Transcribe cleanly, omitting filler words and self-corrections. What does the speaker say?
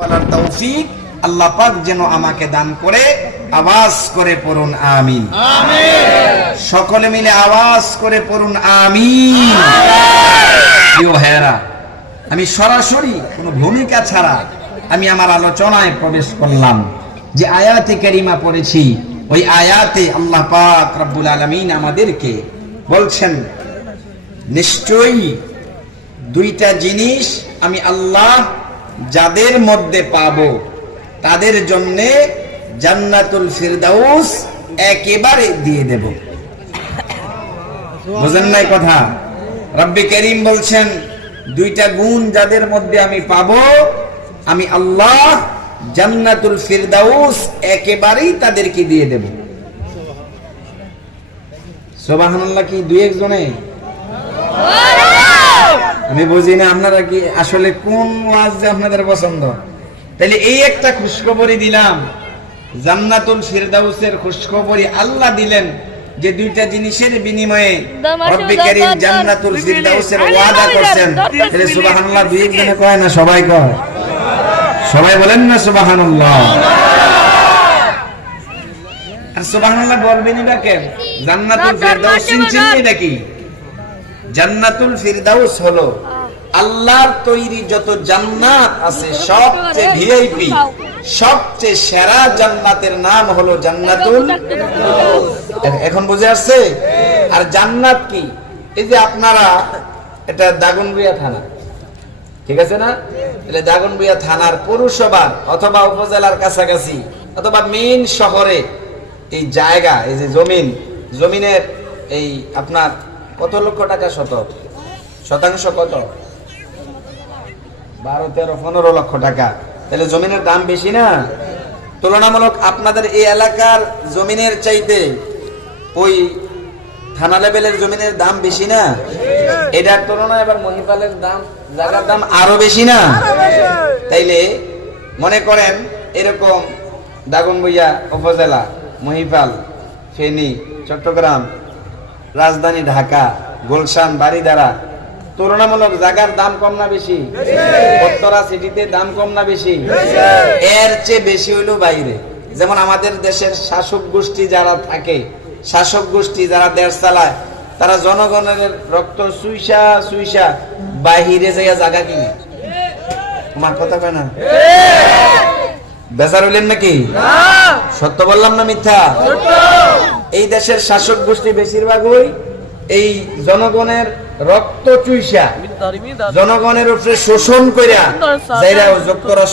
বলার তৌফিক আল্লাহ পাক যেন আমাকে দান করে। আওয়াজ করে পড়ুন আমিন। সকলে মিলে আওয়াজ করে পড়ুন আমিন। প্রিয় ভাইয়েরা, আমি সরাসরি কোনো ভূমিকা ছাড়া আমি আমার আলোচনায় প্রবেশ করলাম। যে আয়াতে কারিমা পড়েছি, ওই আয়াতে আল্লাহ পাক রব্বুল আলামিন আমাদেরকে বলছেন, নিশ্চয়ই দুইটা জিনিস আমি আল্লাহ যাদের মধ্যে পাবো তাদের জন্য জান্নাতুল ফিরদাউস একেবারে দিয়ে দেব। বুঝেন নাই কথা? রব্বি করিম বলছেন, দুইটা গুণ যাদের মধ্যে আমি পাবো, আমি আল্লাহ জান্নাতুল ফিরদাউস একেবারেই তাদেরকে দিয়ে দেব। সুবহানাল্লাহ। কি দুই একজনে? আমি বুঝি না আপনারা কি আসলে কোন ওয়াজ যে আপনাদের পছন্দ। তাহলে এই একটা খুশখবরি দিলাম, জান্নাতুল ফিরদাউসের খুশখবরি আল্লাহ দিলেন, যে দুইটা জিনিসের বিনিময়ে রব্বি কারীম জান্নাতুল ফিরদাউসের ওয়াদা করেছেন। তাহলে সুবহানাল্লাহ দুই একজনে কয় না, সবাই কয়? সবাই বলেন না সুবহানাল্লাহ। আর সুবহানাল্লাহ বলবেনই বা কেন? জান্নাতুল ফিরদাউস চিনছেন এটা কি? জান্নাতুল ফিরদাউস হলো আল্লাহর তৈরি যত জান্নাত আছে সবচেয়ে ভিআইপি, সবচেয়ে সেরা জান্নাতের নাম হলো জান্নাতুল ফিরদাউস। এখন বুঝে আসছে? আর জান্নাত কি? এই যে আপনারা, এটা দাগনভূঞা থানা, ঠিক আছে না? তাহলে দাগনভূঞা থানার পৌরসভার অথবা উপজেলার কাছাকাছি অথবা মেইন শহরে এই জায়গা, এই যে জমিনের এই আপনার কত লক্ষ টাকা শতাংশ কত? 12, 13, 15 লক্ষ টাকা। তাহলে জমিনের দাম বেশি না? তুলনামূলক আপনাদের এই এলাকার জমিনের চাইতে ওই থানা লেভেলের জমিনের দাম বেশি না? এটার তুলনায় এবার মহিপালের দাম, জায়গার দাম আরো বেশি না? তাইলে মনে করেন এরকম দাগনভূঞা উপজেলা, মহিপাল, ফেনী, চট্টগ্রাম, রাজধানী ঢাকা, গুলশান, বারিধারা, তুলনামূলক জায়গার দাম কম না বেশি? উত্তরা সিটিতে দাম কম না বেশি? এর চেয়ে বেশি হইলো বাইরে। যেমন আমাদের দেশের শাসক গোষ্ঠী যারা থাকে, শাসক গোষ্ঠী যারা দেশ চালায়, তারা জনগণের রক্ত সুইসা বাহিরে যাইয়া জায়গা কিনে। তোমার কথা কয় না? বেজার হইলেন নাকি? সত্য বললাম না মিথ্যা? এই দেশের শাসক গোষ্ঠী বেশিরভাগই এই জনগণের রক্ত চুইসা, জনগণের উপরে শোষণ কইরা যাইরা যুক্তরাষ্ট্র